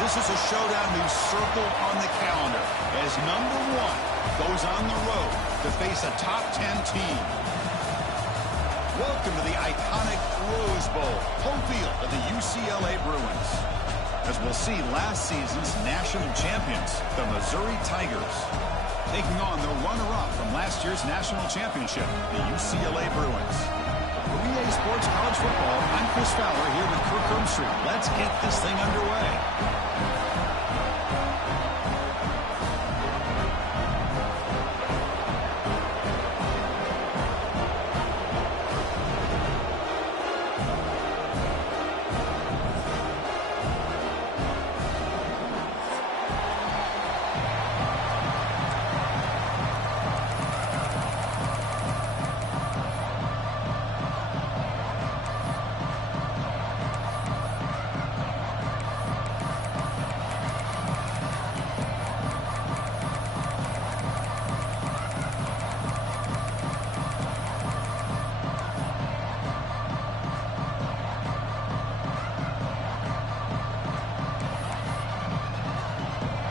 this is a showdown we've circled on the calendar as number 1 goes on the road to face a top 10 team. Welcome to the iconic Rose Bowl, home field of the UCLA Bruins. As we'll see, last season's national champions, the Missouri Tigers, taking on the runner-up from last year's national championship, the UCLA Bruins. For EA Sports College Football, I'm Chris Fowler here with Kirk Ermstreit. Let's get this thing underway.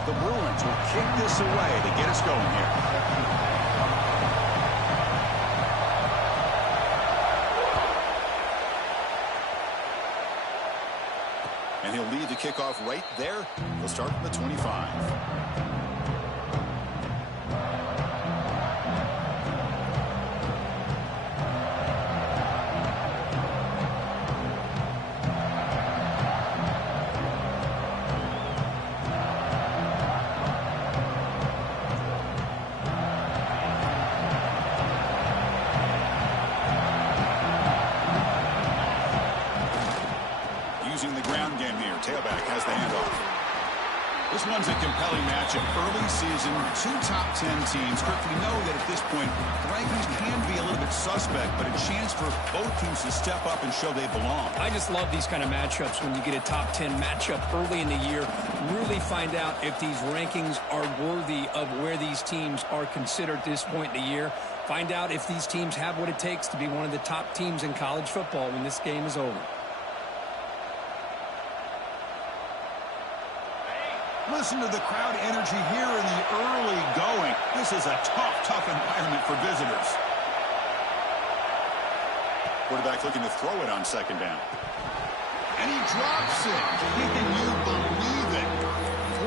The Bruins will kick this away to get us going here. And he'll lead the kickoff right there. He'll start from the 25. Using the ground game here. Tailback has the handoff. This one's a compelling matchup. Early season, 2 top 10 teams. Kirk, we know that at this point, the rankings can be a little bit suspect, but a chance for both teams to step up and show they belong. I just love these kind of matchups when you get a top 10 matchup early in the year. Really find out if these rankings are worthy of where these teams are considered at this point in the year. Find out if these teams have what it takes to be one of the top teams in college football when this game is over. Listen to the crowd energy here in the early going. This is a tough environment for visitors. Quarterback looking to throw it on second down. And he drops it. Can you believe it?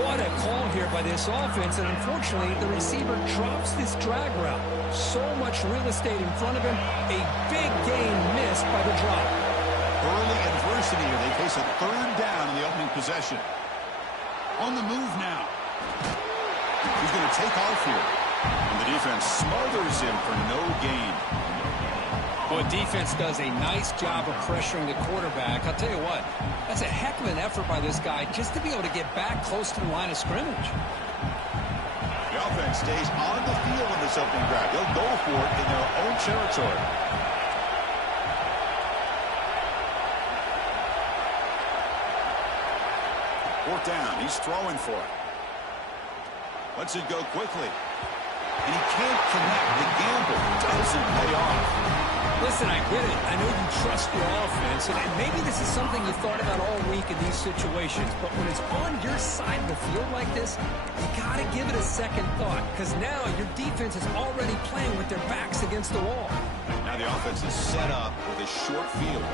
What a call here by this offense, and unfortunately, the receiver drops this drag route. So much real estate in front of him. A big gain missed by the drop. Early adversity here. They face a third down in the opening possession. On the move now. He's going to take off here. And the defense smothers him for no gain. Well, defense does a nice job of pressuring the quarterback. I'll tell you what, that's a heck of an effort by this guy just to be able to get back close to the line of scrimmage. The offense stays on the field in this opening drive. They'll go for it in their own territory. Fourth down. He's throwing for it. Lets it go quickly. And he can't connect. The gamble doesn't pay off. Listen, I get it. I know you trust your offense, and maybe this is something you thought about all week in these situations, but when it's on your side of the field like this, you got to give it a second thought, because now your defense is already playing with their backs against the wall. Now the offense is set up with a short field.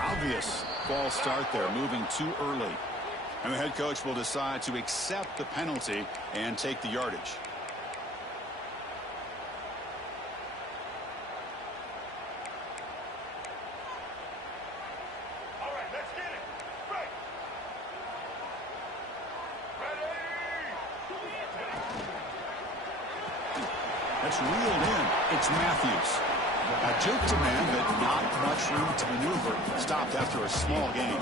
Obvious false start there, moving too early. And the head coach will decide to accept the penalty and take the yardage. All right, let's get it. Right. Ready. That's reeled in. It's Matthews. A juke to man, but not much room to maneuver. Stopped after a small gain.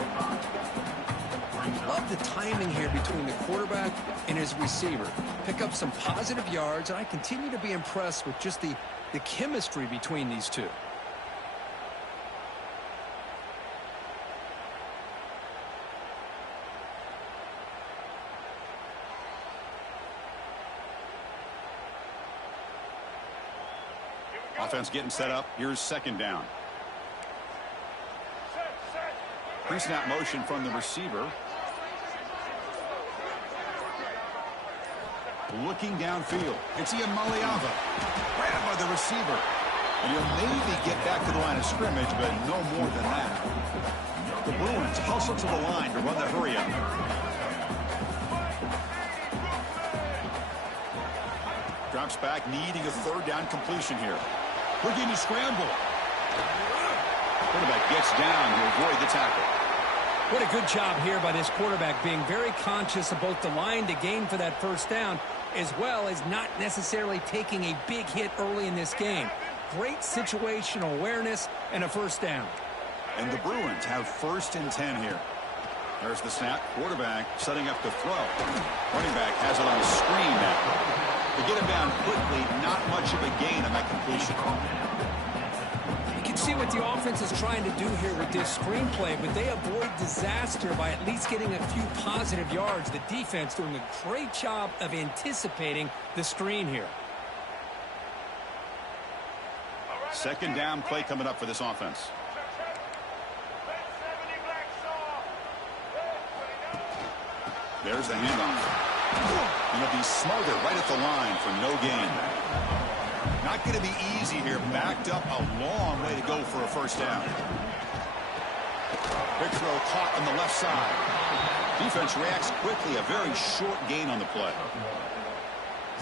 Love the timing here between the quarterback and his receiver. Pick up some positive yards, and I continue to be impressed with just the chemistry between these two. Offense getting set up. Here's second down. Pre-snap motion from the receiver. Looking downfield. It's Iamaleava. Grabbed by the receiver. And he'll maybe get back to the line of scrimmage, but no more than that. The Bruins hustle to the line to run the hurry-up. Drops back, needing a third down completion here. Looking to scramble. Quarterback gets down to avoid the tackle. What a good job here by this quarterback, being very conscious of both the line to gain for that first down, as well as not necessarily taking a big hit early in this game. Great situational awareness and a first down. And the Bruins have 1st and 10 here. There's the snap. Quarterback setting up to throw. Running back has it on the screen now. To get him down quickly, not much of a gain on that completion. You can see what the offense is trying to do here with this screenplay, but they avoid disaster by at least getting a few positive yards. The defense doing a great job of anticipating the screen here. Second down play coming up for this offense. There's the handoff. And he'll be smothered right at the line for no gain. Not going to be easy here. Backed up a long way to go for a first down. Quick throw caught on the left side. Defense reacts quickly. A very short gain on the play.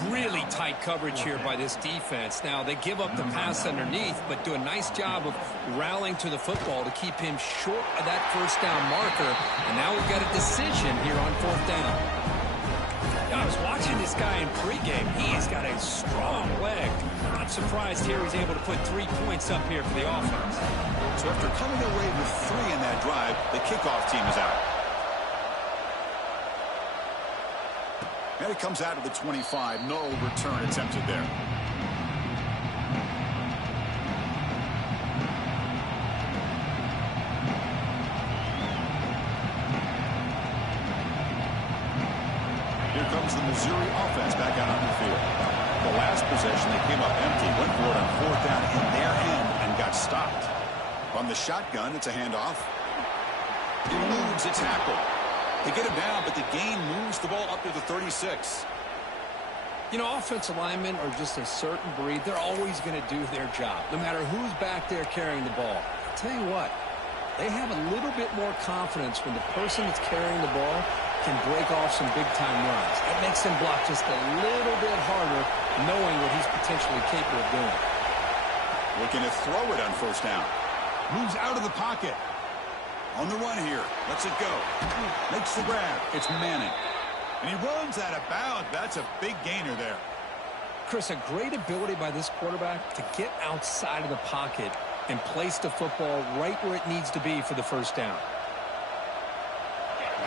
Really tight coverage here by this defense. Now, they give up the pass underneath, but do a nice job of rallying to the football to keep him short of that first down marker. And now we've got a decision here on 4th down. I was watching this guy in pregame. He's got a strong leg. Not surprised here he's able to put 3 points up here for the offense. So after coming away with 3 in that drive, the kickoff team is out. And it comes out of the 25. No return attempted there. Here comes the Missouri offense back out on the field. The last possession, they came up empty, went for it on 4th down in their end and got stopped. From the shotgun, it's a handoff. Eludes a tackle. They get him down, but the gain moves the ball up to the 36. You know, offensive linemen are just a certain breed. They're always going to do their job, no matter who's back there carrying the ball. I'll tell you what, they have a little bit more confidence when the person that's carrying the ball can break off some big-time runs. That makes him block just a little bit harder, knowing what he's potentially capable of doing. Looking to throw it on 1st down. Moves out of the pocket. On the run here. Lets it go. Makes the grab. It's Manning. And he runs out of bounds. That's a big gainer there. Chris, a great ability by this quarterback to get outside of the pocket and place the football right where it needs to be for the first down.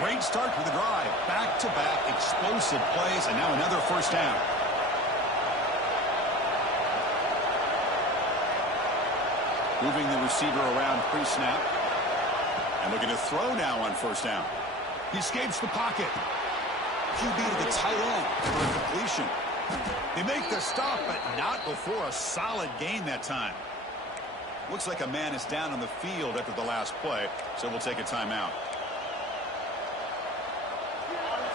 Great start to the drive. Back-to-back explosive plays, and now another first down. Moving the receiver around pre-snap. And looking to throw now on 1st down. He escapes the pocket. QB to the tight end for a completion. They make the stop, but not before a solid gain that time. Looks like a man is down on the field after the last play, so we'll take a timeout.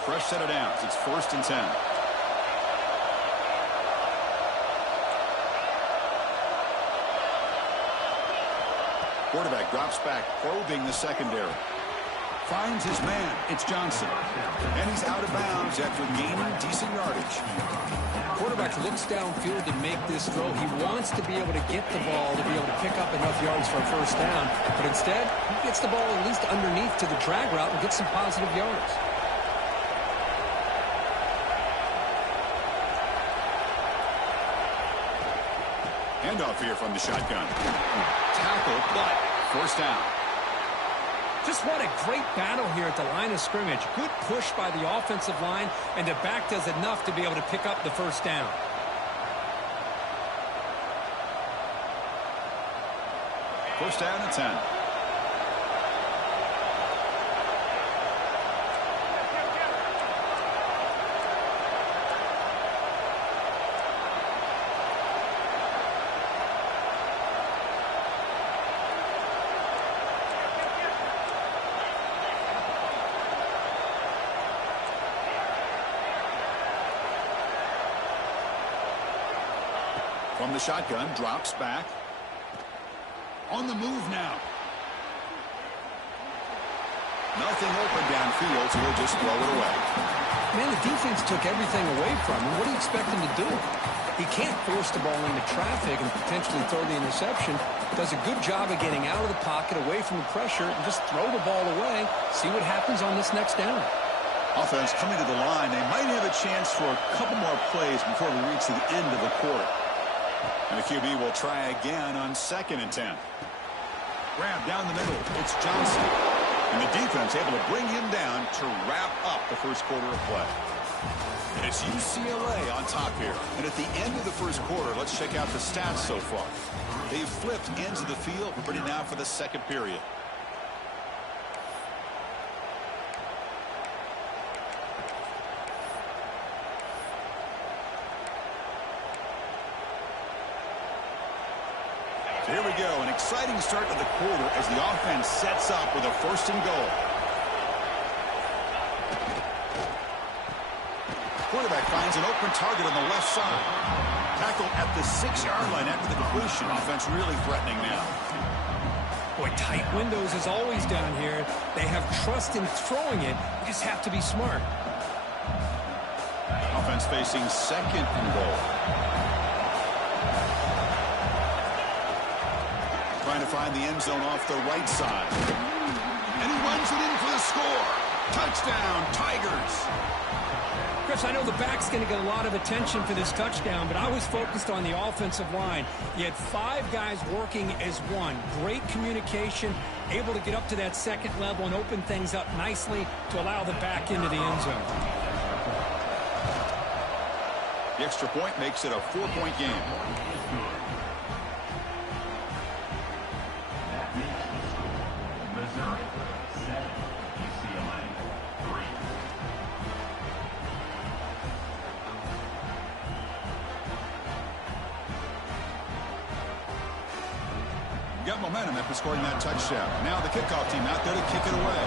Fresh set of downs. It's 1st and 10. Quarterback drops back, probing the secondary. Finds his man. It's Johnson. And he's out of bounds after gaining decent yardage. Quarterback looks downfield to make this throw. He wants to be able to get the ball to be able to pick up enough yards for a first down. But instead, he gets the ball at least underneath to the drag route and gets some positive yards. Handoff here from the shotgun. Tackle, but first down. Just what a great battle here at the line of scrimmage. Good push by the offensive line, and the back does enough to be able to pick up the first down. First down and 10. From the shotgun, drops back. On the move now. Nothing open downfield, so he'll just throw it away. Man, the defense took everything away from him. What do you expect him to do? He can't force the ball into traffic and potentially throw the interception. Does a good job of getting out of the pocket, away from the pressure, and just throw the ball away. See what happens on this next down. Offense coming to the line. They might have a chance for a couple more plays before we reach the end of the quarter. And the QB will try again on 2nd and 10. Grab down the middle. It's Johnson. And the defense able to bring him down to wrap up the first quarter of play. And it's UCLA on top here. And at the end of the first quarter, let's check out the stats so far. They've flipped ends of the field. We're ready now for the second period. So here we go, an exciting start to the quarter as the offense sets up with a 1st and goal. Quarterback finds an open target on the left side. Tackle at the 6-yard line after the completion. Offense really threatening now. Boy, tight windows as always down here. They have trust in throwing it. You just have to be smart. Offense facing 2nd and goal. Trying to find the end zone off the right side. And he runs it in for the score. Touchdown, Tigers. Chris, I know the back's going to get a lot of attention for this touchdown, but I was focused on the offensive line. You had 5 guys working as one. Great communication, able to get up to that 2nd level and open things up nicely to allow the back into the end zone. The extra point makes it a 4-point game. Got momentum after scoring that touchdown. Now the kickoff team out there to kick it away.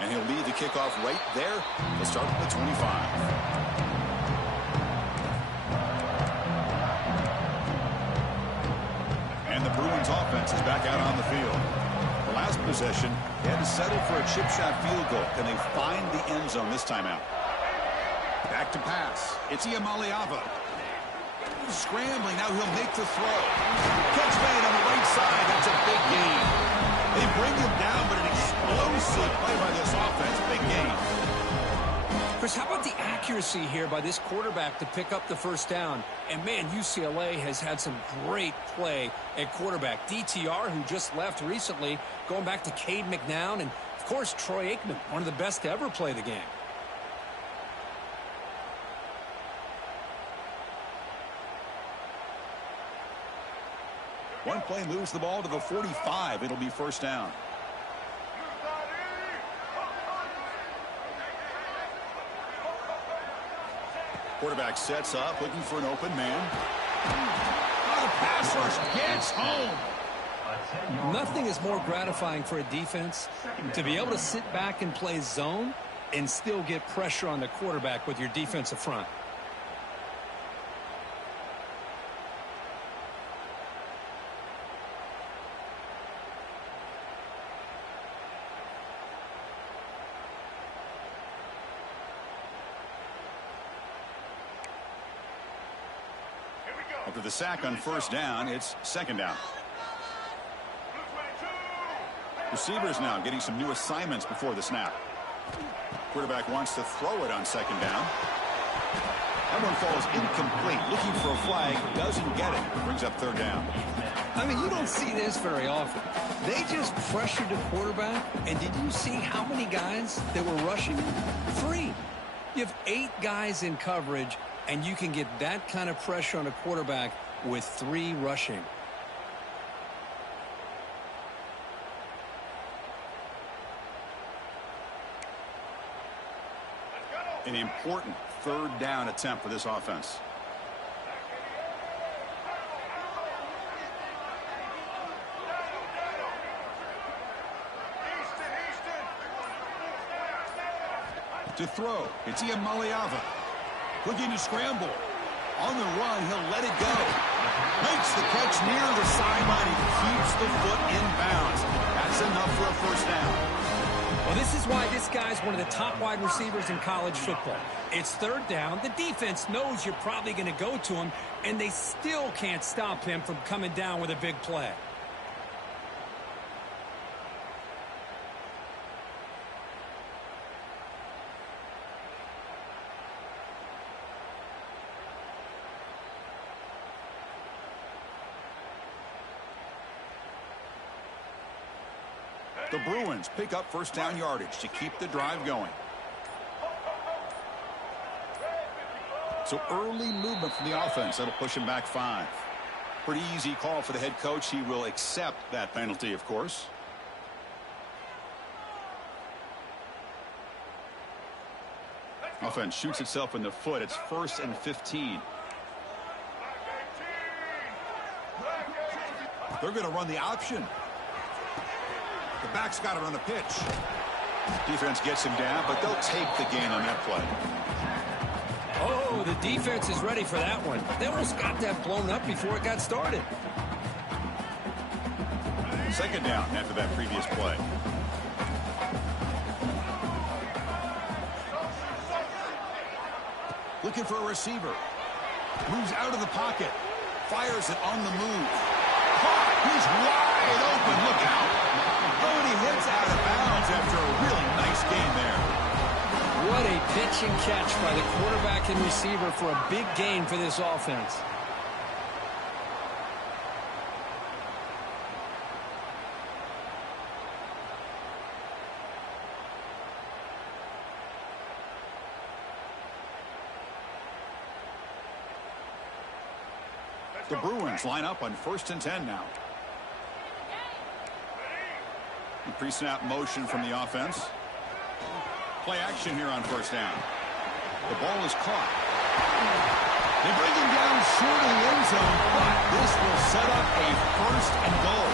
And he'll lead the kickoff right there. He'll start at the 25. And the Bruins offense is back out on the field. The last possession, they had to settle for a chip shot field goal. Can they find the end zone this time out? Back to pass. It's Iamaleava. Scrambling. Now he'll make the throw. Catch made on the right side. That's a big gain. They bring him down, but an explosive play by this offense. Big gain. Chris, how about the accuracy here by this quarterback to pick up the 1st down? And, man, UCLA has had some great play at quarterback. DTR, who just left recently, going back to Cade McNown, and, of course, Troy Aikman, one of the best to ever play the game. One play moves the ball to the 45. It'll be 1st down. Quarterback sets up, looking for an open man. Oh, pass rush gets home. Nothing is more gratifying for a defense to be able to sit back and play zone and still get pressure on the quarterback with your defensive front. After the sack on 1st down, it's 2nd down. Receivers now getting some new assignments before the snap. Quarterback wants to throw it on 2nd down. That one falls incomplete. Looking for a flag. Doesn't get it. Brings up 3rd down. I mean, you don't see this very often. They just pressured the quarterback, and did you see how many guys that were rushing him? 3. You have 8 guys in coverage, and you can get that kind of pressure on a quarterback with 3 rushing. An important 3rd down attempt for this offense. To throw, it's Maliava. Looking to scramble. On the run, he'll let it go. Makes the catch near the sideline. He keeps the foot in bounds. That's enough for a first down. Well, this is why this guy's one of the top wide receivers in college football. It's third down. The defense knows you're probably going to go to him, and they still can't stop him from coming down with a big play. The Bruins pick up first down yardage to keep the drive going. So early movement from the offense. That'll push him back 5. Pretty easy call for the head coach. He will accept that penalty, of course. Offense shoots itself in the foot. It's 1st and 15. They're going to run the option. The back's got it on the pitch. Defense gets him down, but they'll take the gain on that play. Oh, the defense is ready for that one. They almost got that blown up before it got started. Second down after that previous play. Looking for a receiver. Moves out of the pocket. Fires it on the move. Caught. He's wide open. Look out. Oh, and he hits out of bounds after a really nice gain there. What a pitch and catch by the quarterback and receiver for a big gain for this offense. The Bruins line up on 1st and 10 now. The pre-snap motion from the offense. Play action here on first down. The ball is caught. They bring him down short of the end zone, but this will set up a 1st and goal.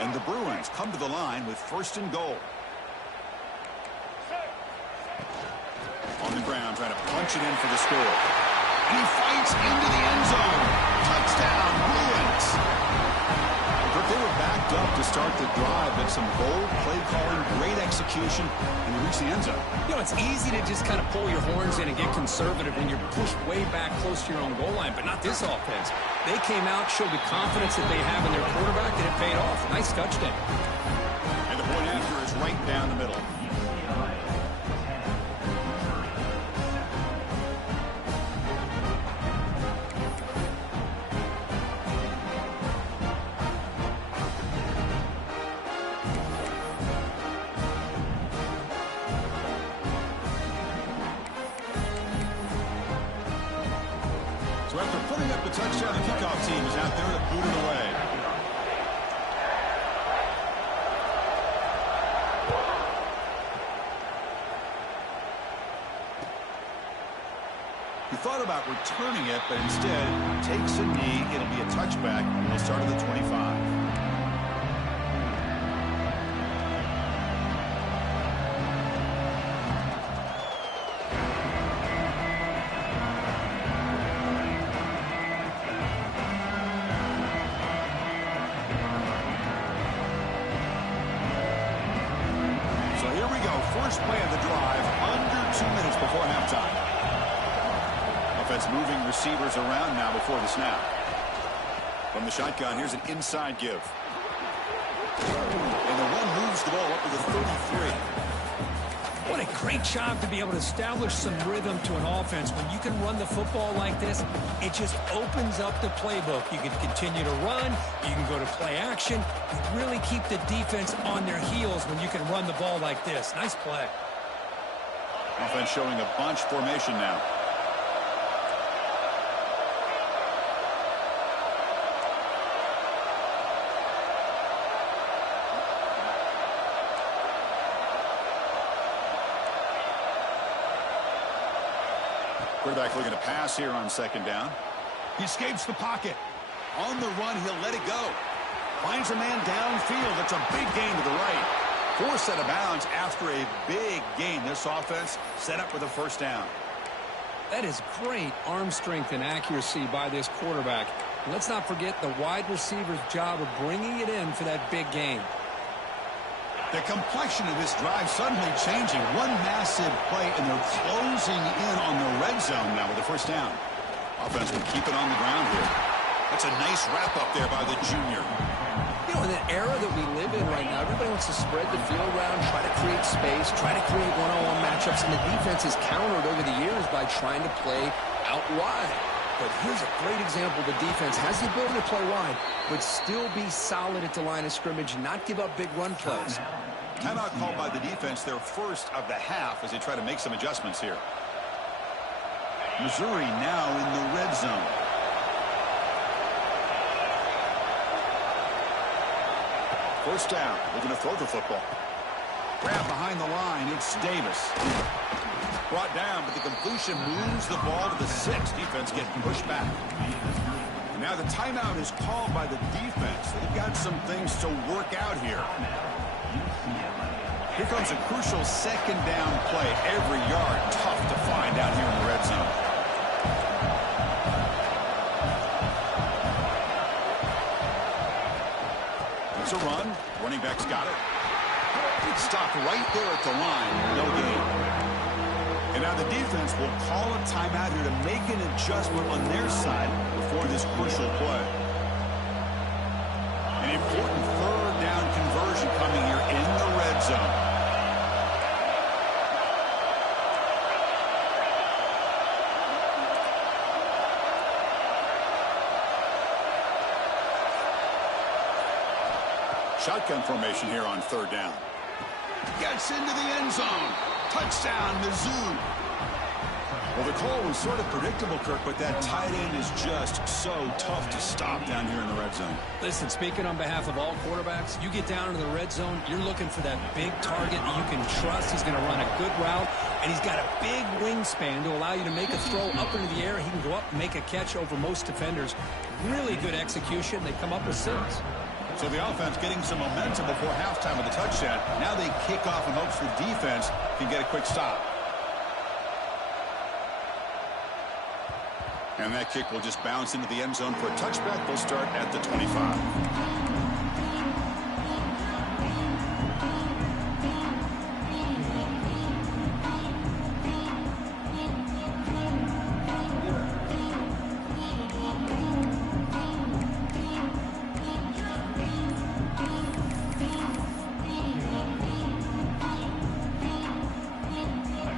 And the Bruins come to the line with 1st and goal. On the ground, trying to punch it in for the score. And he fights into the end zone. Touchdown, Bruins. But they were backed up to start the drive, but some bold play calling, great execution, and they reach the end zone. You know, it's easy to just kind of pull your horns in and get conservative when you're pushed way back close to your own goal line, but not this offense. They came out, showed the confidence that they have in their quarterback, and it paid off. Nice touchdown. And the point after is right down the middle. So after putting up the touchdown, the kickoff team is out there to boot it away. He thought about returning it, but instead takes a knee. It'll be a touchback, and we'll start at the 25. First play of the drive, under 2 minutes before halftime. Offense moving receivers around now before the snap. From the shotgun, here's an inside give. And the one moves the ball up to the 33. What a great job to be able to establish some rhythm to an offense. When you can run the football like this, it just opens up the playbook. You can continue to run. You can go to play action. You really keep the defense on their heels when you can run the ball like this. Nice play. Offense showing a bunch formation now. Quarterback looking to pass here on second down. He escapes the pocket. On the run, he'll let it go. Finds a man downfield. It's a big gain to the right. Forced out of bounds after a big gain. This offense set up with a first down. That is great arm strength and accuracy by this quarterback. Let's not forget the wide receiver's job of bringing it in for that big gain. The complexion of this drive suddenly changing. One massive play, and they're closing in on the red zone now with the first down. Offense will keep it on the ground here. That's a nice wrap-up there by the junior. You know, in the era that we live in right now, everybody wants to spread the field around, try to create space, try to create one-on-one matchups, and the defense has countered over the years by trying to play out wide. But here's a great example. The defense has the ability to play wide, but still be solid at the line of scrimmage, not give up big run plays. Timeout called by the defense, their first of the half, as they try to make some adjustments here. Missouri now in the red zone. First down. They're going to throw the football. Grab behind the line. It's Davis. Brought down, but the completion moves the ball to the 6. Defense getting pushed back. And now the timeout is called by the defense. They've got some things to work out here. Here comes a crucial second down play. Every yard tough to find out here in the red zone. It's a run. Running back's got it. It stopped right there at the line. No gain. And now the defense will call a timeout here to make an adjustment on their side before this crucial play. An important third down conversion coming here in the red zone. Shotgun formation here on third down. Gets into the end zone. Touchdown, Mizzou. Well, the call was sort of predictable, Kirk, but that tight end is just so tough to stop down here in the red zone. Listen, speaking on behalf of all quarterbacks, you get down into the red zone, you're looking for that big target that you can trust. He's going to run a good route, and he's got a big wingspan to allow you to make a throw up into the air. He can go up and make a catch over most defenders. Really good execution. They come up with 6. So the offense getting some momentum before halftime with a touchdown. Now they kick off in hopes the defense can get a quick stop. And that kick will just bounce into the end zone for a touchback. They'll start at the 25.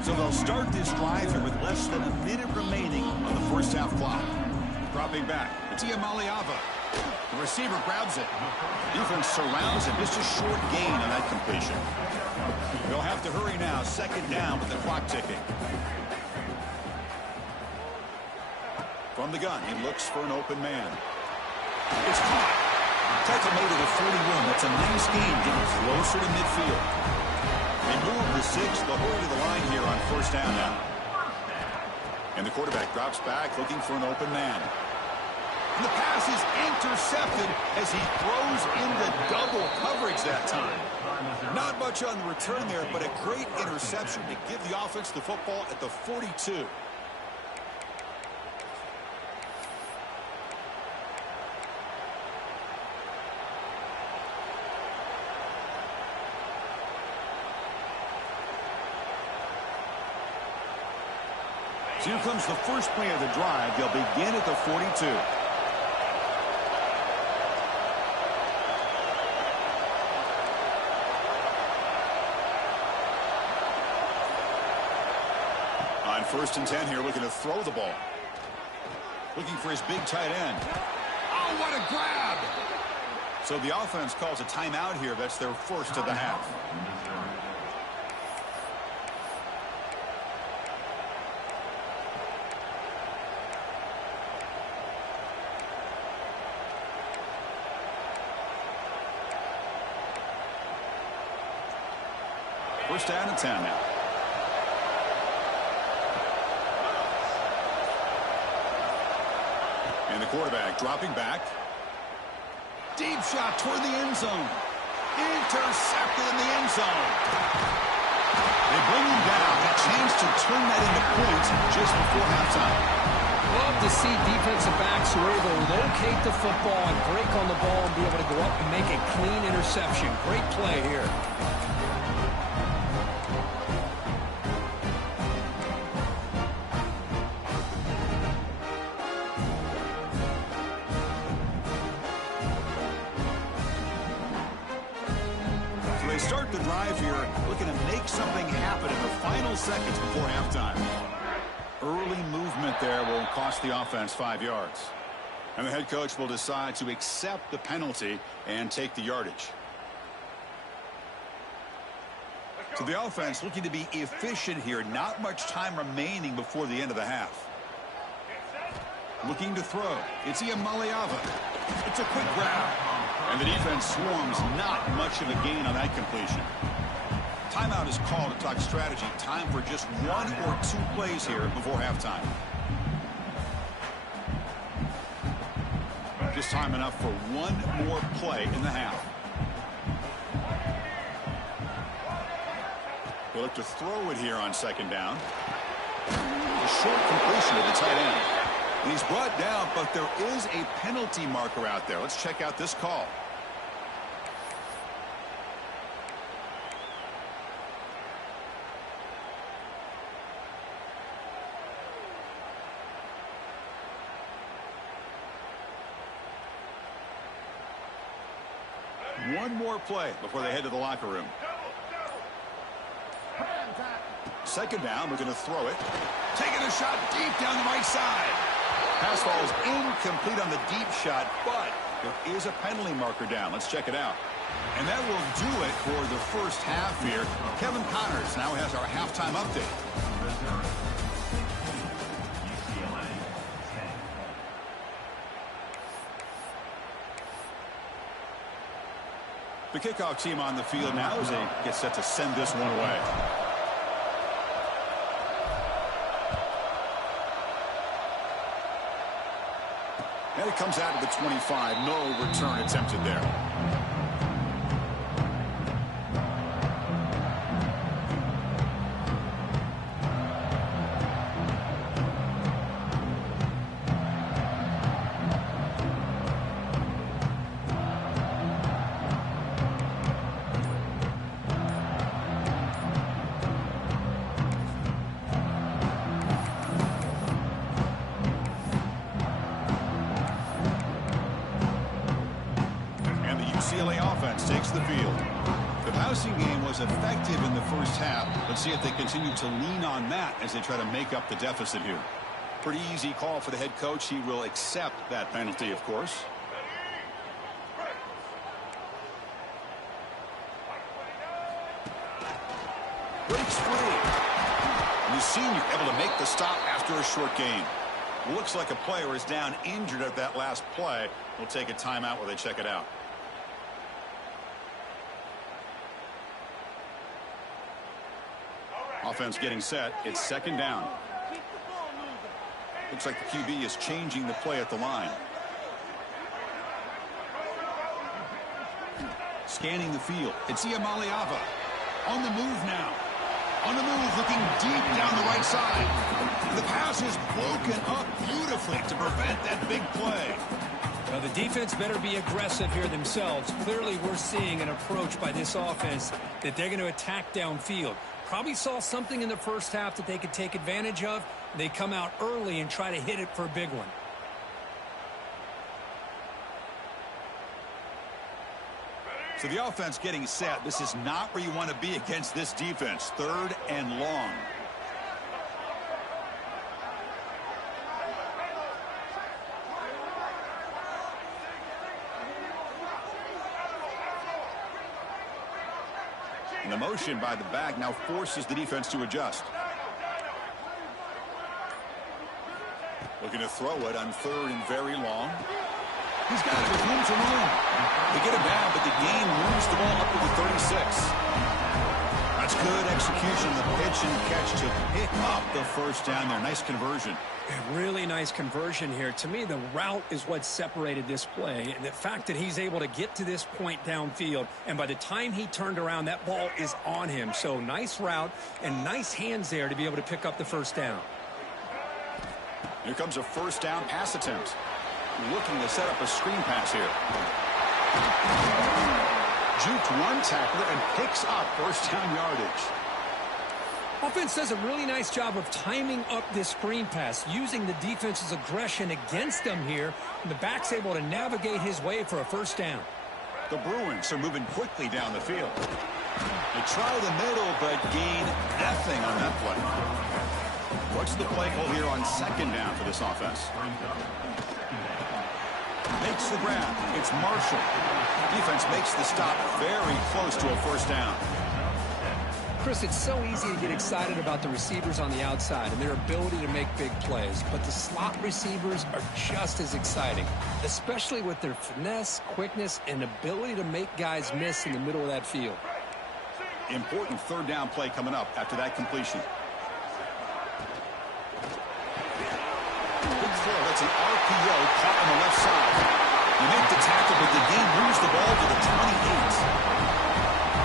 So they'll start this drive here with less than a minute remaining on the first half clock. Dropping back, Atia Maliava. The receiver grabs it. Defense surrounds him. Just a short gain on that completion. They'll have to hurry now. Second down with the clock ticking. From the gun, he looks for an open man. It's caught. Tackle made at the 41. That's a nice gain, getting closer to midfield. They move the 6. They'll hurry to the line here on first down now. And the quarterback drops back, looking for an open man. And the pass is intercepted as he throws into double coverage that time. Not much on the return there, but a great interception to give the offense the football at the 42. So here comes the first play of the drive. They'll begin at the 42. On first and 10 here, looking to throw the ball. Looking for his big tight end. Oh, what a grab! So the offense calls a timeout here. That's their first of the half. First down and 10 now. And the quarterback dropping back. Deep shot toward the end zone. Intercepted in the end zone. They bring him down. A chance to turn that into points just before halftime. Love to see defensive backs who are able to locate the football and break on the ball and be able to go up and make a clean interception. Great play here. They start the drive here, looking to make something happen in the final seconds before halftime. Early movement there will cost the offense 5 yards. And the head coach will decide to accept the penalty and take the yardage. So the offense looking to be efficient here. Not much time remaining before the end of the half. Looking to throw. It's Ucla. It's a quick grab. And the defense swarms. Not much of a gain on that completion. Timeout is called to talk strategy. Time for just 1 or 2 plays here before halftime. Just time enough for 1 more play in the half. They look to throw it here on second down. A short completion to the tight end. And he's brought down, but there is a penalty marker out there. Let's check out this call. One more play before they head to the locker room. Second down, we're going to throw it. Taking a shot deep down the right side. Pass falls incomplete on the deep shot, but there is a penalty marker down. Let's check it out. And that will do it for the first half here. Kevin Connors now has our halftime update. The kickoff team on the field now as they get set to send this one away. And it comes out of the 25. No return attempted there. UCLA offense takes the field. The passing game was effective in the first half. Let's see if they continue to lean on that as they try to make up the deficit here. Pretty easy call for the head coach. He will accept that penalty, of course. Breaks free. And the senior able to make the stop after a short gain. Looks like a player is down injured at that last play. We'll take a timeout where they check it out. Offense getting set. It's second down. Looks like the QB is changing the play at the line. Scanning the field. It's Ucla. On the move now. On the move, looking deep down the right side. The pass is broken up beautifully to prevent that big play. Well, the defense better be aggressive here themselves. Clearly, we're seeing an approach by this offense that they're going to attack downfield. Probably saw something in the first half that they could take advantage of. They come out early and try to hit it for a big one. So the offense getting set. This is not where you want to be against this defense. Third and long. And the motion by the back now forces the defense to adjust. Looking to throw it on third and very long. He's got it with room to room. They get it down, but the gain moves the ball up to the 36. That's good execution, the pitch and catch to pick up the first down there. Nice conversion. Really nice conversion here. To me, the route is what separated this play. And the fact that he's able to get to this point downfield, and by the time he turned around, that ball is on him. So nice route and nice hands there to be able to pick up the first down. Here comes a first down pass attempt. Looking to set up a screen pass here. Juked one tackler and picks up first down yardage. Offense does a really nice job of timing up this screen pass, using the defense's aggression against them here. And the back's able to navigate his way for a first down. The Bruins are moving quickly down the field. They try the middle, but gain nothing on that play. What's the play call here on second down for this offense? Makes the grab. It's Marshall. Defense makes the stop very close to a first down. Chris, it's so easy to get excited about the receivers on the outside and their ability to make big plays, but the slot receivers are just as exciting, especially with their finesse, quickness, and ability to make guys miss in the middle of that field. Important third down play coming up after that completion. Good throw. That's an RPO caught on the left side. You make the tackle, but the game moves the ball to the 28.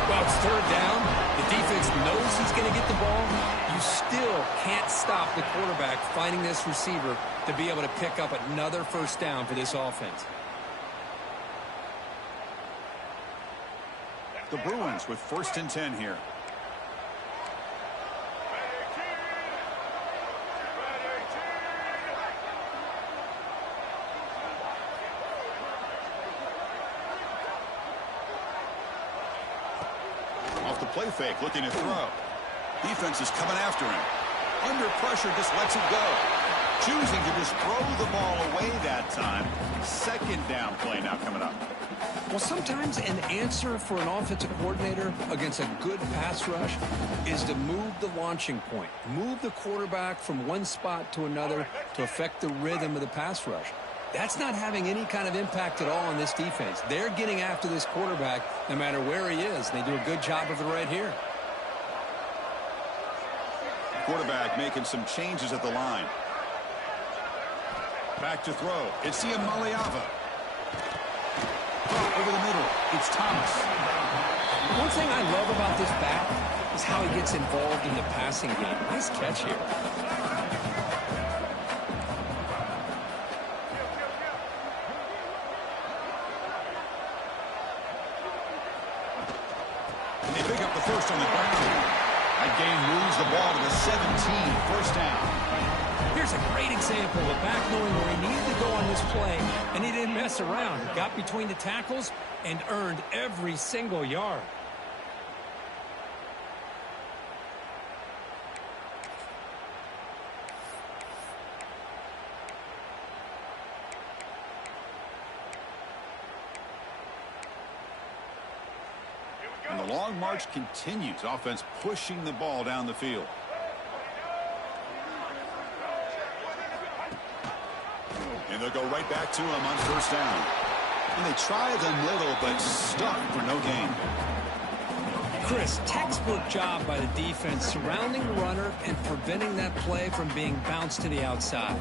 Well, it's third down. The defense knows he's going to get the ball. You still can't stop the quarterback finding this receiver to be able to pick up another first down for this offense. The Bruins with 1st and 10 here. Off the play fake, looking to throw. Defense is coming after him. Under pressure, just lets it go. Choosing to just throw the ball away that time. Second down play now coming up. Well, sometimes an answer for an offensive coordinator against a good pass rush is to move the launching point. Move the quarterback from one spot to another to affect the rhythm of the pass rush. That's not having any kind of impact at all on this defense. They're getting after this quarterback no matter where he is. They do a good job of it right here. Quarterback making some changes at the line. Back to throw. It's Ucla. Over the middle. It's Thomas. One thing I love about this back is how he gets involved in the passing game. Nice catch here. And they pick up the first on the ground. That gain moves the ball to the 17. First down. Here's a great example of back knowing where he needed to go on this play, and he didn't mess around. He got between the tackles and earned every single yard. And the long march continues. Offense pushing the ball down the field. And they'll go right back to him on first down. And they try the middle, but stuck for no gain. Chris, textbook job by the defense surrounding the runner and preventing that play from being bounced to the outside.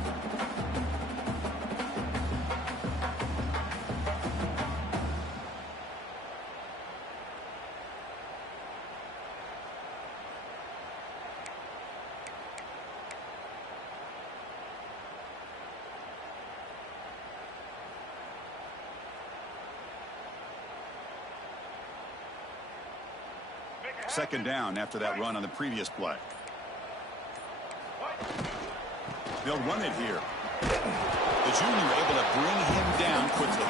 Second down after that run on the previous play. They'll run it here. The junior able to bring him down quickly.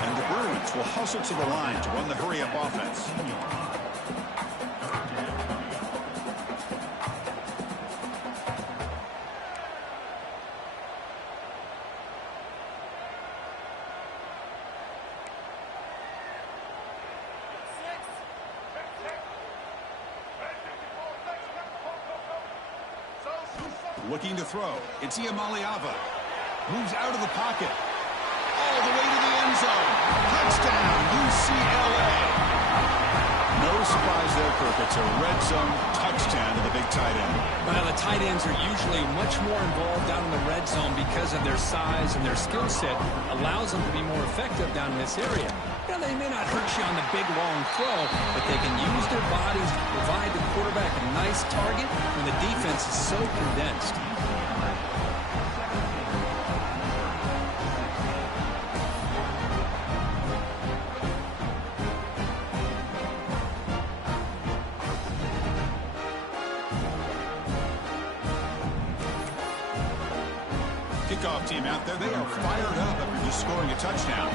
And the Bruins will hustle to the line to run the hurry-up offense. Looking to throw. It's Ucla. Moves out of the pocket. All the way to the end zone. Touchdown, UCLA. No surprise there, Kirk. It's a red zone touchdown to the Big big tight end. Well, the tight ends are usually much more involved down in the red zone because of their size and their skill set allows them to be more effective down in this area. Now, they may not hurt you on the big, long throw, but they can use their bodies to provide the quarterback a nice target when the defense is so condensed. Kickoff team out there, they are fired up after just scoring a touchdown.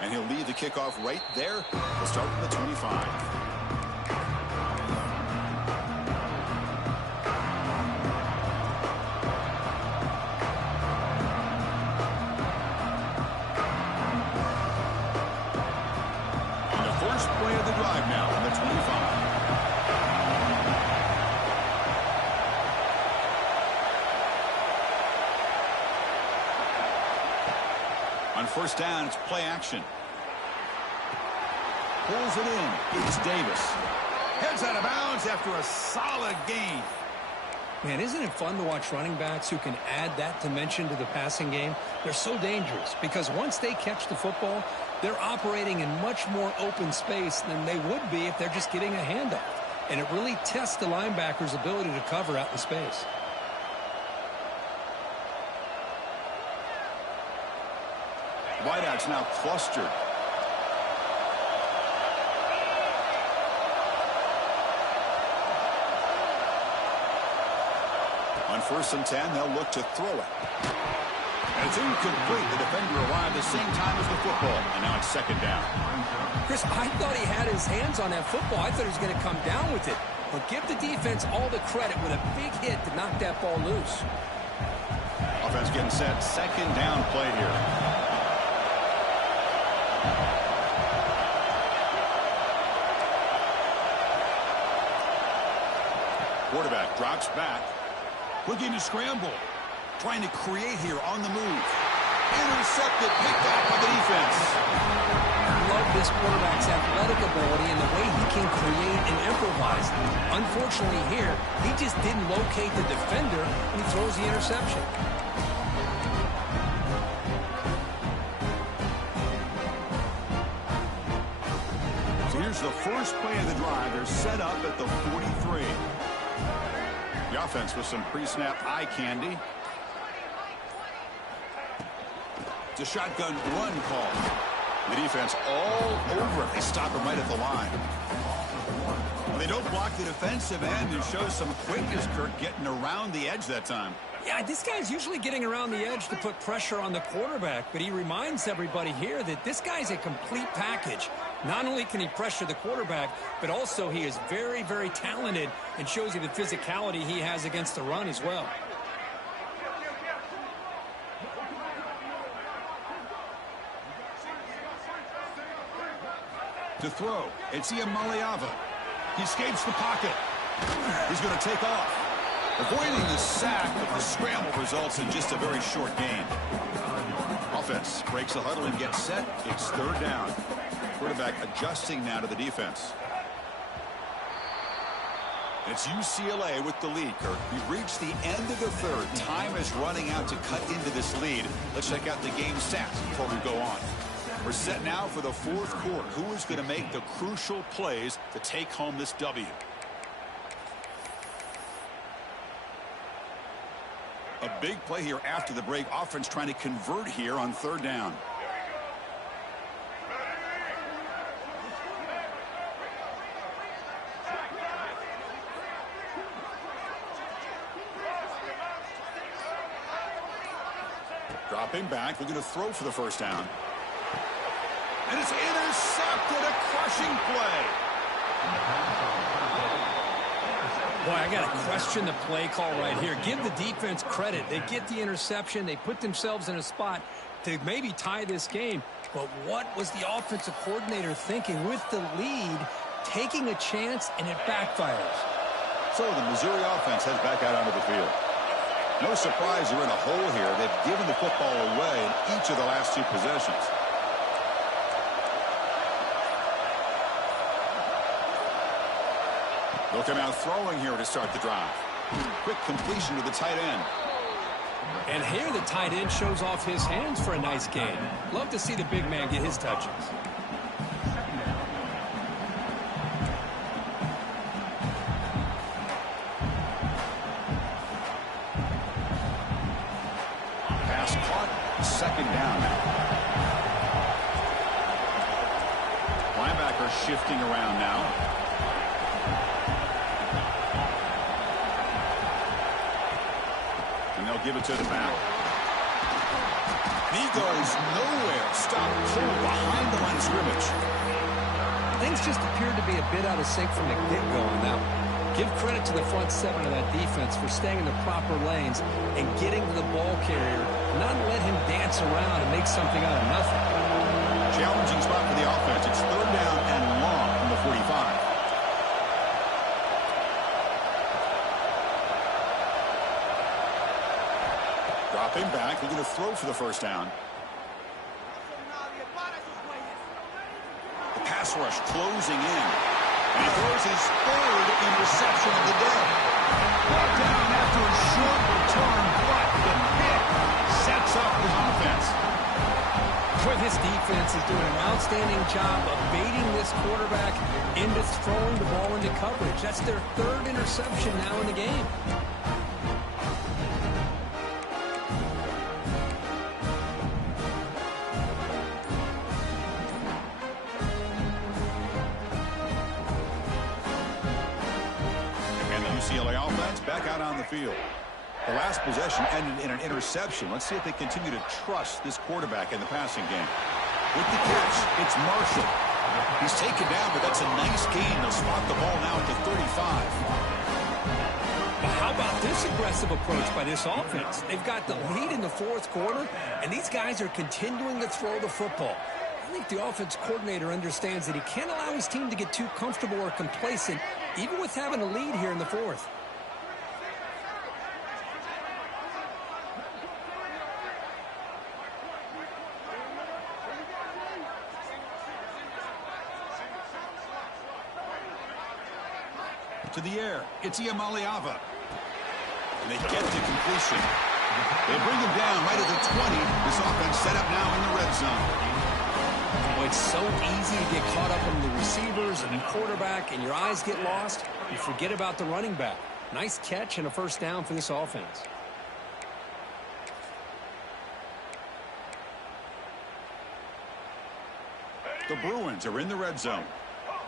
And he'll lead the kickoff right there. We'll start from the 25. On first down, it's play action. Pulls it in. It's Davis. Heads out of bounds after a solid gain. Man, isn't it fun to watch running backs who can add that dimension to the passing game? They're so dangerous because once they catch the football, they're operating in much more open space than they would be if they're just getting a handoff. And it really tests the linebacker's ability to cover out in space. Wideouts now clustered. On first and 10, they'll look to throw it. And it's incomplete. The defender arrived at the same time as the football. And now it's second down. Chris, I thought he had his hands on that football. I thought he was going to come down with it. But give the defense all the credit with a big hit to knock that ball loose. Offense getting set. Second down play here. Quarterback drops back. Looking to scramble. Trying to create here on the move. Intercepted. Picked out by the defense. I love this quarterback's athletic ability and the way he can create and improvise. Unfortunately here, he just didn't locate the defender and he throws the interception. So here's the first play of the drive. They're set up at the 43. The offense with some pre-snap eye candy. It's a shotgun run call. The defense all over it. They stop him right at the line. Well, they don't block the defensive end and show some quickness, Kirk, getting around the edge that time. Yeah, this guy's usually getting around the edge to put pressure on the quarterback, but he reminds everybody here that this guy's a complete package. Not only can he pressure the quarterback, but also he is very, very talented and shows you the physicality he has against the run as well. To throw, it's Iamaleava. He escapes the pocket. He's going to take off. Avoiding the sack, but the scramble results in just a very short gain. Offense breaks the huddle and gets set. It's third down. Quarterback adjusting now to the defense. It's UCLA with the lead, Kirk. We've reached the end of the third. Time is running out to cut into this lead. Let's check out the game stats before we go on. We're set now for the fourth quarter. Who is going to make the crucial plays to take home this W? A big play here after the break. Offense trying to convert here on third down. Dropping back, looking to throw for the first down. And it's intercepted, a crushing play. Boy, I got to question the play call right here. Give the defense credit. They get the interception. They put themselves in a spot to maybe tie this game. But what was the offensive coordinator thinking with the lead, taking a chance, and it backfires? So the Missouri offense heads back out onto the field. No surprise they're in a hole here. They've given the football away in each of the last 2 possessions. Looking out throwing here to start the drive. Quick completion to the tight end. And here the tight end shows off his hands for a nice gain. Love to see the big man get his touches. Pass caught. Second down now. Linebacker shifting around now. Give it to the back. He goes nowhere. Stop cold behind the line of scrimmage. Things just appeared to be a bit out of sync from the get-go. Now, give credit to the front 7 of that defense for staying in the proper lanes and getting to the ball carrier, not let him dance around and make something out of nothing. Challenging spot for the offense. It's 3rd down and long from the 45. Dropping back, looking to throw for the first down. The pass rush closing in. And he throws his 3rd interception of the day. Brought down after a short return, but the pick sets up his offense. Boy, this defense is doing an outstanding job of baiting this quarterback into throwing the ball into coverage. That's their 3rd interception now in the game. UCLA offense back out on the field. The last possession ended in an interception. Let's see if they continue to trust this quarterback in the passing game. With the catch, it's Marshall. He's taken down, but that's a nice gain. They'll spot the ball now at the 35. But how about this aggressive approach by this offense? They've got the lead in the 4th quarter, and these guys are continuing to throw the football. I think the offense coordinator understands that he can't allow his team to get too comfortable or complacent, even with having a lead here in the 4th. To the air, it's Iamaleava. And they get the completion. They bring him down right at the 20. This offense set up now in the red zone. Well, it's so easy to get caught up in the receivers and the quarterback, and your eyes get lost. You forget about the running back. Nice catch and a first down for this offense. The Bruins are in the red zone.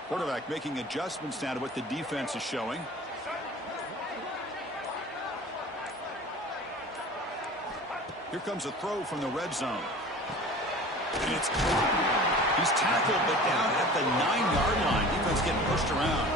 Quarterback making adjustments now to what the defense is showing. Here comes a throw from the red zone. And it's caught. He's tackled, but down at the 9-yard line. Defense getting pushed around.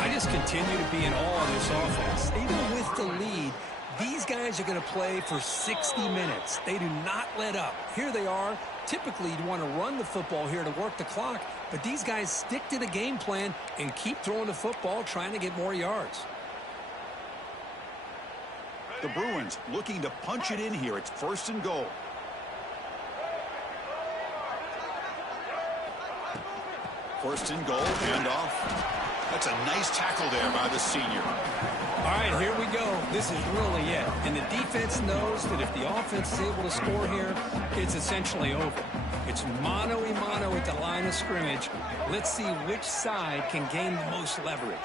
I just continue to be in awe of this offense. Even with the lead, these guys are going to play for 60 minutes. They do not let up. Here they are. Typically, you'd want to run the football here to work the clock, but these guys stick to the game plan and keep throwing the football, trying to get more yards. The Bruins looking to punch it in here. It's 1st and goal. First and goal, handoff. That's a nice tackle there by the senior. All right, here we go. This is really it. And the defense knows that if the offense is able to score here, it's essentially over. It's mano-a-mano at the line of scrimmage. Let's see which side can gain the most leverage.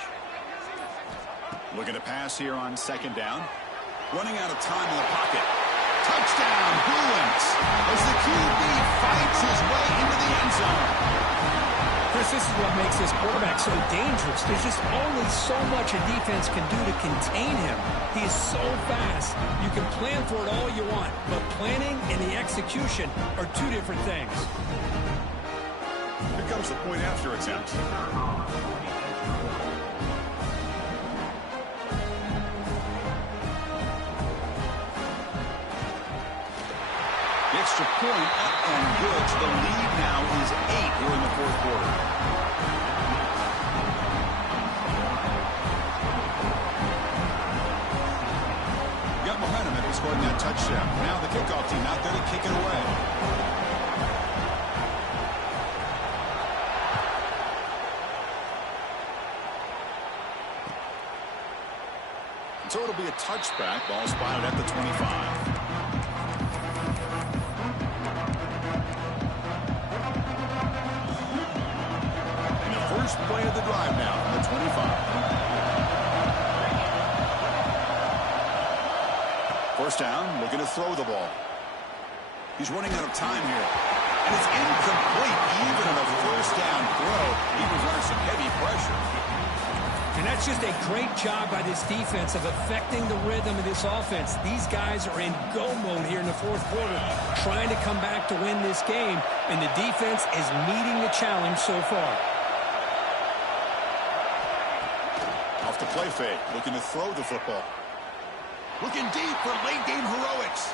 Looking to pass here on 2nd down. Running out of time in the pocket. Touchdown, Bruins, as the QB fights his way into the end zone. Chris, this is what makes this quarterback so dangerous. There's just only so much a defense can do to contain him. He is so fast. You can plan for it all you want, but planning and the execution are 2 different things. Here comes the point after attempt. Extra point up and good. So the lead now is 8 here in the 4th quarter. scoring that touchdown. Now the kickoff team out there to kick it away. So it'll be a touchback. Ball spotted at the 25. First play of the drive now from the 25. First down, looking to throw the ball. He's running out of time here. And it's incomplete even on a first down throw. He was under some heavy pressure. And that's just a great job by this defense of affecting the rhythm of this offense. These guys are in go mode here in the fourth quarter, trying to come back to win this game. And the defense is meeting the challenge so far. Off the play fake, looking to throw the football. Looking deep for late game heroics.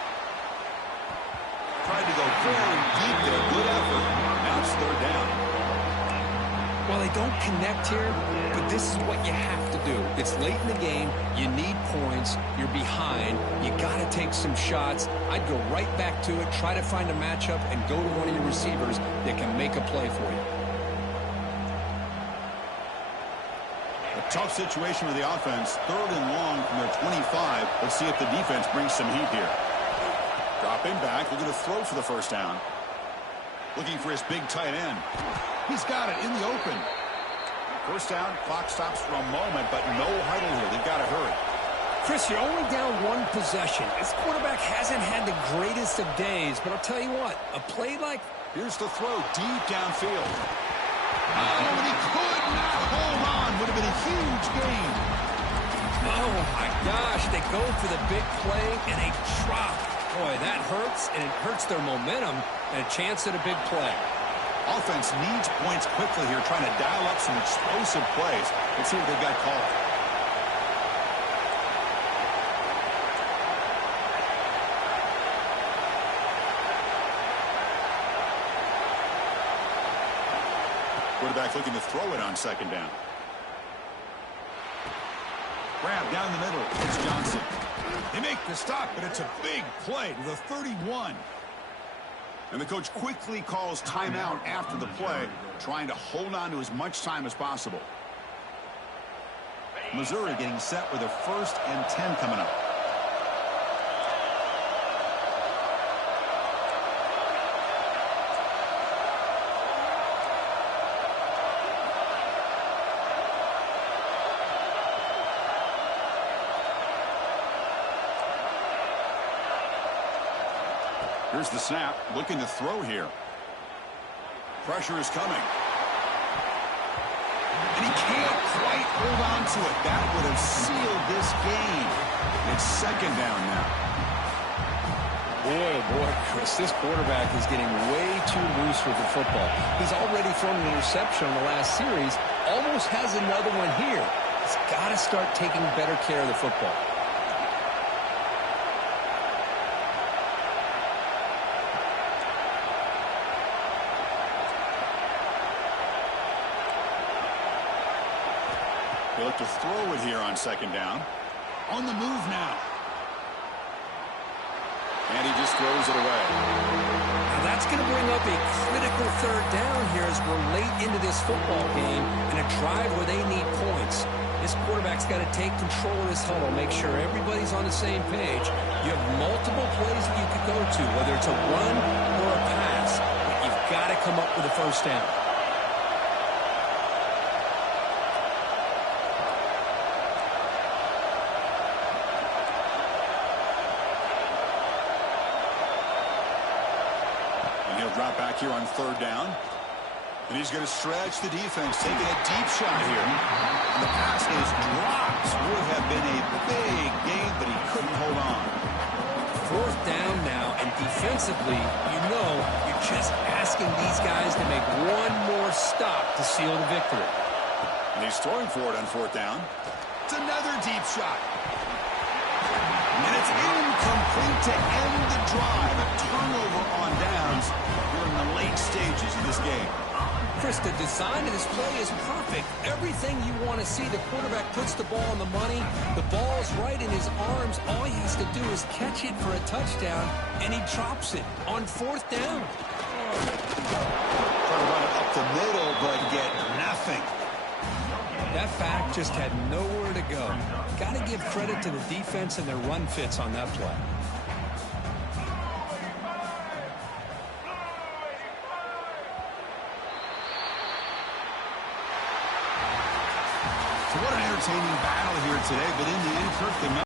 Tried to go very deep there. Good effort. Now it's third down. Well, they don't connect here, but this is what you have to do. It's late in the game. You need points. You're behind. You got to take some shots. I'd go right back to it, try to find a matchup, and go to one of your receivers that can make a play for you. A tough situation with the offense. Third and long from their 25. Let's see if the defense brings some heat here. Dropping back, looking to throw for the first down. Looking for his big tight end. He's got it in the open. First down, clock stops for a moment, but no huddle here. They've got to hurry. Chris, you're only down one possession. This quarterback hasn't had the greatest of days, but I'll tell you what, a play like... Here's the throw deep downfield. Oh, and he could not hold on. Would have been a huge gain. Oh, my gosh, they go for the big play, and they drop. Boy, that hurts, and it hurts their momentum, and a chance at a big play. Offense needs points quickly here, trying to dial up some explosive plays. Let's see what they've got called. Quarterback looking to throw it on second down. Grab down the middle. It's Johnson. They make the stop, but it's a big play to the 31. And the coach quickly calls timeout after the play, trying to hold on to as much time as possible. Missouri getting set with a 1st and 10 coming up. Here's the snap, looking to throw here. Pressure is coming. And he can't quite hold on to it. That would have sealed this game. It's second down now. Boy, oh boy, Chris, this quarterback is getting way too loose with the football. He's already thrown an interception on the last series, almost has another one here. He's got to start taking better care of the football. They look to throw it here on second down. On the move now. And he just throws it away. Now that's going to bring up a critical third down here as we're late into this football game in a drive where they need points. This quarterback's got to take control of this huddle, make sure everybody's on the same page. You have multiple plays that you could go to, whether it's a run or a pass, but you've got to come up with a first down. Drop back here on third down. And he's going to stretch the defense, taking a deep shot here. And the pass is dropped. Would have been a big gain, but he couldn't hold on. Fourth down now, and defensively, you know, you're just asking these guys to make one more stop to seal the victory. And he's throwing for it on fourth down. It's another deep shot. And it's incomplete. think to end the drive, a turnover on downs during the late stages of this game. Chris, the design of this play is perfect. Everything you want to see. The quarterback puts the ball on the money. The ball's right in his arms. All he has to do is catch it for a touchdown, and he drops it on 4th down. Trying to run it up the middle, but get nothing. That back just had nowhere to go. Got to give credit to the defense and their run fits on that play. So what an entertaining battle here today, but in the end, Kirk, the